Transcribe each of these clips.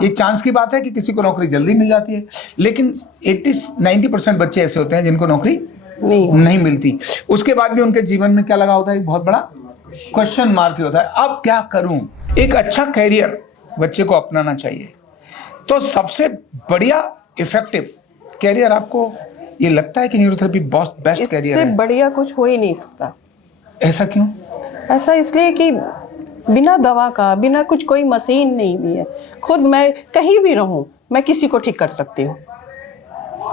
ये चांस की बात है कि किसी को नौकरी जल्दी मिल जाती है, लेकिन 80-90% बच्चे ऐसे होते हैं जिनको नौकरी नहीं मिलती। उसके बाद भी उनके जीवन में क्या लगा होता है, एक बहुत बड़ा क्वेश्चन मार्क होता है, अब क्या करूं। एक अच्छा कैरियर बच्चे को अपनाना चाहिए, तो सबसे बढ़िया इफेक्टिव कैरियर आपको ये लगता है कि न्यूरोथेरेपी बेस्ट कैरियर है? इससे बढ़िया कुछ हो ही नहीं सकता। ऐसा क्यों? ऐसा इसलिए कि बिना दवा का, बिना कुछ, कोई मशीन नहीं भी है। खुद मैं कहीं भी रहूं, मैं किसी को ठीक कर सकती हूँ।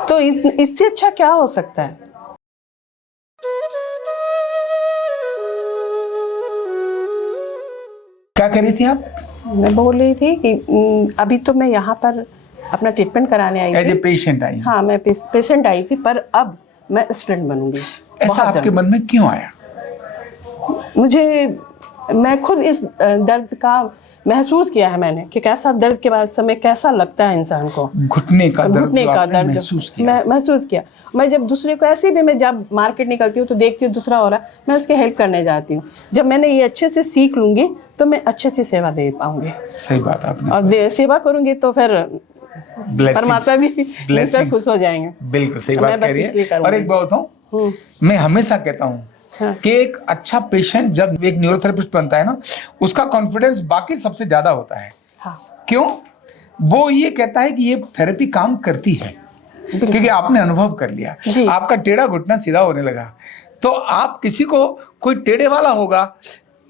तो इससे अच्छा क्या हो सकता है? क्या कह रही थी आप? मैं बोल रही थी कि अभी तो मैं यहाँ पर अपना ट्रीटमेंट कराने आई थी। एज ए पेशेंट आई? हाँ, मैं पेशेंट आई थी, पर अब मैं स्टूडेंट बनूंगी। ऐसा आपके मन में क्यों आया? मैं खुद इस दर्द का महसूस किया है मैंने कि कैसा दर्द के बाद समय कैसा लगता है इंसान को। घुटने का दर्द महसूस किया। मैं जब दूसरे को, ऐसे भी मैं जब मार्केट निकलती हूँ तो देखती हूँ दूसरा हो रहा है, मैं उसकी हेल्प करने जाती हूँ। जब मैंने ये अच्छे से सीख लूंगी तो मैं अच्छे से सेवा दे पाऊंगी। सही बात आपने। और सेवा करूंगी तो फिर परमात्मा भी खुश हो जाएंगे। बिल्कुल सही बात कह रही है। और एक बात बताऊं, मैं हमेशा कहता हूँ कि एक अच्छा पेशेंट जब एक न्यूरोथेरेपिस्ट बनता है ना, उसका कॉन्फिडेंस बाकी सबसे ज्यादा होता है। क्यों? वो ये कहता है कि ये थेरेपी काम करती है, क्योंकि आपने अनुभव कर लिया, आपका टेढ़ा घुटना सीधा होने लगा। तो आप किसी को, कोई टेढ़े वाला होगा,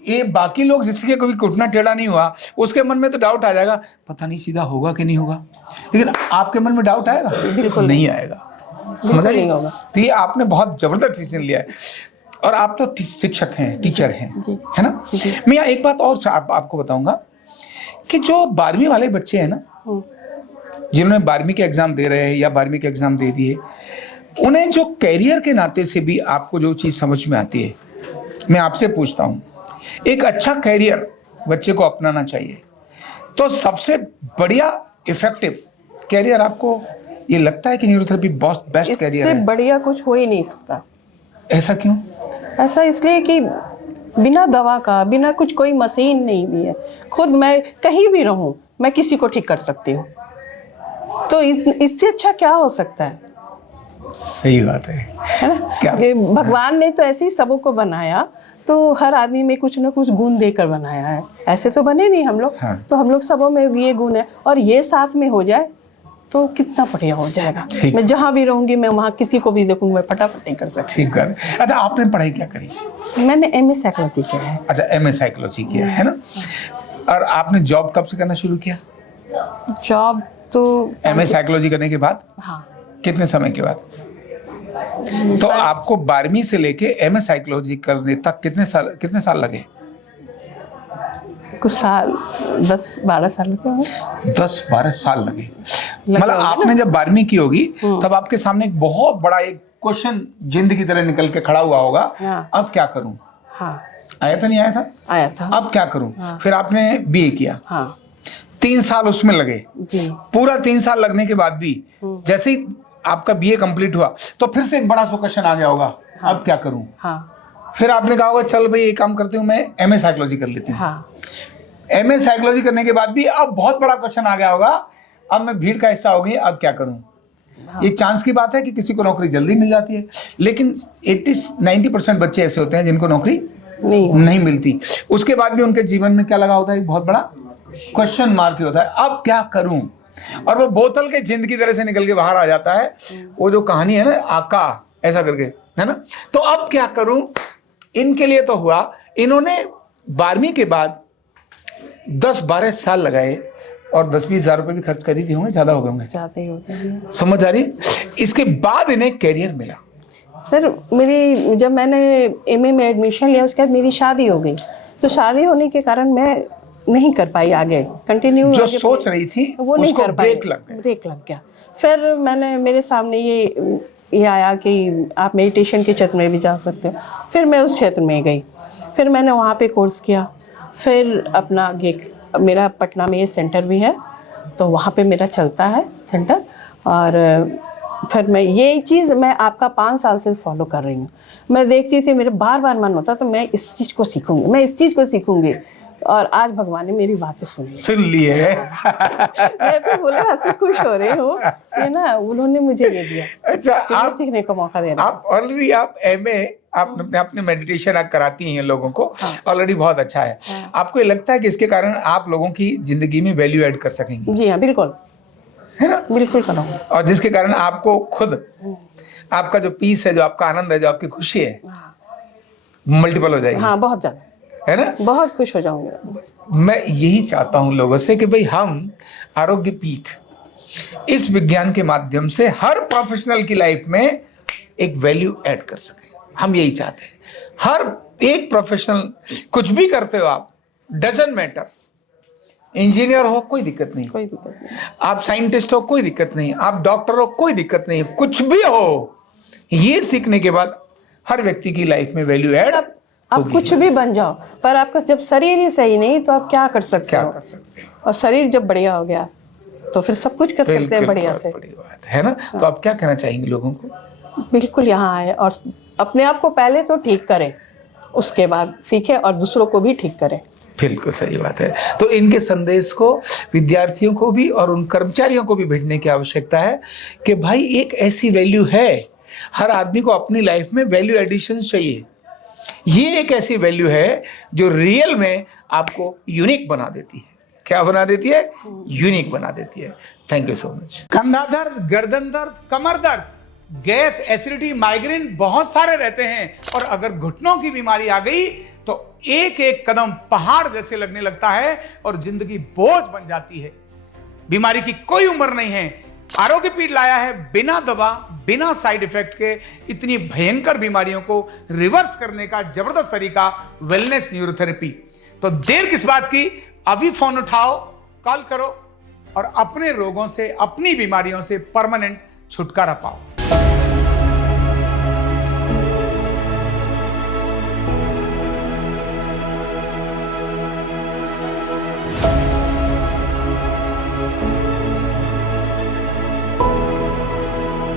ये बाकी लोग जिसके कभी घुटना टेढ़ा नहीं हुआ, उसके मन में तो डाउट आ जाएगा, पता नहीं सीधा होगा कि नहीं होगा। लेकिन आपके मन में डाउट आएगा? बिल्कुल नहीं आएगा। समझ रही? तो ये आपने बहुत जबरदस्त डिसीजन लिया है। और आप तो शिक्षक हैं, टीचर हैं, है ना? मैं यहाँ एक बात और आपको बताऊंगा कि जो 12वीं वाले बच्चे हैं ना, जिन्होंने 12वीं के एग्जाम दे रहे हैं या 12वीं के एग्जाम दे दिए, उन्हें जो कैरियर के नाते से भी आपको जो चीज समझ में आती है, मैं आपसे पूछता हूं, एक अच्छा कैरियर बच्चे को अपनाना चाहिए, तो सबसे बढ़िया इफेक्टिव कैरियर आपको ये लगता है कि न्यूरोथेरेपी बेस्ट कैरियर है? इससे बढ़िया कुछ हो ही नहीं सकता। ऐसा क्यों? ऐसा इसलिए कि बिना दवा का, बिना कुछ, कोई मशीन नहीं भी है। खुद मैं कहीं भी रहूं, मैं किसी को ठीक कर सकती हूँ। तो इससे अच्छा क्या हो सकता है? सही बात है ना? क्या भगवान ने तो ऐसे ही सबों को बनाया, तो हर आदमी में कुछ ना कुछ गुण देकर बनाया है। ऐसे तो बने नहीं हम लोग। तो हम लोग सबों में ये गुण है, और ये साथ में हो जाए तो कितना बढ़िया हो जाएगा। मैं जहाँ भी रहूंगी, मैं वहाँ किसी को भी देखूंगी, मैं फटाफट नहीं कर सकती। ठीक है। अच्छा, आपने पढ़ाई क्या करी? मैंने MA साइकोलॉजी किया है। अच्छा, MA साइकोलॉजी किया है ना? और आपने जॉब कब से करना शुरू किया? जॉब तो MA साइकोलॉजी करने के बाद? हाँ। कितने समय के बाद? तो आपको 12वीं से लेके MA साइकोलॉजी करने तक कितने साल लगे? कुछ साल, 10-12 साल लगे। 10-12 साल लगे। मतलब आपने जब 12वीं की होगी तब आपके सामने एक बहुत बड़ा एक क्वेश्चन जिंदगी की तरह निकल के खड़ा हुआ होगा, अब क्या करूं? आया था, नहीं आया था? आया था। अब क्या करूं? फिर आपने BA किया। 3 साल उसमें लगे। पूरा 3 साल लगने के बाद भी जैसे ही आपका BA कंप्लीट हुआ तो फिर से एक बड़ा सा क्वेश्चन आ गया होगा, अब क्या करूं? फिर आपने कहा होगा, चल भाई एक काम करती हूँ, मैं MA साइकोलॉजी कर लेती हूँ। MA साइकोलॉजी करने के बाद भी अब बहुत बड़ा क्वेश्चन आ गया होगा, अब मैं भीड़ का हिस्सा हो गई, अब क्या करूं? ये चांस की बात है कि किसी को नौकरी जल्दी मिल जाती है, लेकिन 80-90% बच्चे ऐसे होते हैं जिनको नौकरी नहीं मिलती। उसके बाद भी उनके जीवन में क्या लगा होता है, एक बहुत बड़ा क्वेश्चन मार्क होता है, अब क्या करूं? और वो बोतल के जिंद की तरह से निकल के बाहर आ जाता है। वो जो कहानी है ना, आका ऐसा करके, है ना? तो अब क्या करूं? इनके लिए तो हुआ, इन्होंने 12वीं के बाद 10-12 साल लगाए और 10-20 हज़ार रुपए भी खर्च कर ही दिए होंगे, ज्यादा हो गए होंगे। समझ आ रही? इसके बाद इन्हें कैरियर मिला। सर, जब मैंने MA में एडमिशन लिया, उसके बाद मेरी शादी हो गई। तो शादी होने के कारण मैं नहीं कर पाई आगे कंटिन्यू। जो सोच रही थी वो नहीं कर पाई, ब्रेक लग गया। फिर मेरे सामने ये आया कि आप मेडिटेशन के क्षेत्र में भी जा सकते हो। फिर मैं उस क्षेत्र में गई, फिर मैंने वहाँ पे कोर्स किया। फिर अपना मेरा पटना में ये सेंटर भी है, तो वहाँ पे मेरा चलता है सेंटर। और फिर ये चीज़ मैं आपका 5 साल से फॉलो कर रही हूँ। मैं देखती थी, मेरे बार बार मन होता तो मैं इस चीज़ को सीखूंगी, मैं इस चीज़ को सीखूंगी। और आज भगवान ने मेरी बातें सुन ली है। मैं भी बोले आपसे खुश हो रही हूँ, ये ना उन्होंने मुझे ये दिया। अच्छा, आप सीखने का मौका दे रहे हैं। आप ऑलरेडी आप एमए आपने मेडिटेशन आप कराती हैं लोगों को, ऑलरेडी बहुत अच्छा है। आपको ये लगता है कि इसके कारण आप लोगों की जिंदगी में वैल्यू ऐड कर सकेंगी? जी हाँ, बिल्कुल, है ना, बिल्कुल करूँगा। और जिसके कारण आपको खुद आपका जो पीस है, जो आपका आनंद है, जो आपकी खुशी है, मल्टीपल हो जाएगी। हाँ, बहुत ज्यादा, है ना, बहुत खुश हो जाऊंगी। मैं यही चाहता हूं लोगों से कि भाई हम आरोग्य पीठ इस विज्ञान के माध्यम से हर प्रोफेशनल की लाइफ में एक वैल्यू ऐड कर सकें। हम यही चाहते हैं, हर एक प्रोफेशनल, कुछ भी करते हो आप, डजंट मैटर, इंजीनियर हो कोई दिक्कत नहीं, कोई दिक्कत नहीं, आप साइंटिस्ट हो कोई दिक्कत नहीं, आप डॉक्टर हो कोई दिक्कत नहीं, कुछ भी हो, ये सीखने के बाद हर व्यक्ति की लाइफ में वैल्यू ऐड। आप कुछ भी बन जाओ, पर आपका जब शरीर ही सही नहीं तो आप क्या कर सकते हो? और शरीर जब बढ़िया हो गया तो फिर सब कुछ कर सकते हैं बढ़िया से, बड़ी बात है ना। तो आप क्या कहना चाहेंगे लोगों को? बिल्कुल यहाँ आए और अपने आप को पहले तो ठीक करें, उसके बाद सीखें और दूसरों को भी ठीक करें। बिल्कुल सही बात है। तो इनके संदेश को विद्यार्थियों को भी और उन कर्मचारियों को भी भेजने की आवश्यकता है कि भाई एक ऐसी वैल्यू है, हर आदमी को अपनी लाइफ में वैल्यू एडिशन चाहिए। ये एक ऐसी वैल्यू है जो रियल में आपको यूनिक बना देती है। क्या बना देती है? यूनिक बना देती है। Thank you so much. कंधा दर्द, गर्दन दर्द, कमर दर्द, गैस, एसिडिटी, माइग्रेन बहुत सारे रहते हैं, और अगर घुटनों की बीमारी आ गई तो एक एक कदम पहाड़ जैसे लगने लगता है और जिंदगी बोझ बन जाती है। बीमारी की कोई उम्र नहीं है। आरोग्य पीठ लाया है बिना दवा, बिना साइड इफेक्ट के इतनी भयंकर बीमारियों को रिवर्स करने का जबरदस्त तरीका, वेलनेस न्यूरोथेरेपी। तो देर किस बात की, अभी फोन उठाओ, कॉल करो और अपने रोगों से, अपनी बीमारियों से परमानेंट छुटकारा पाओ।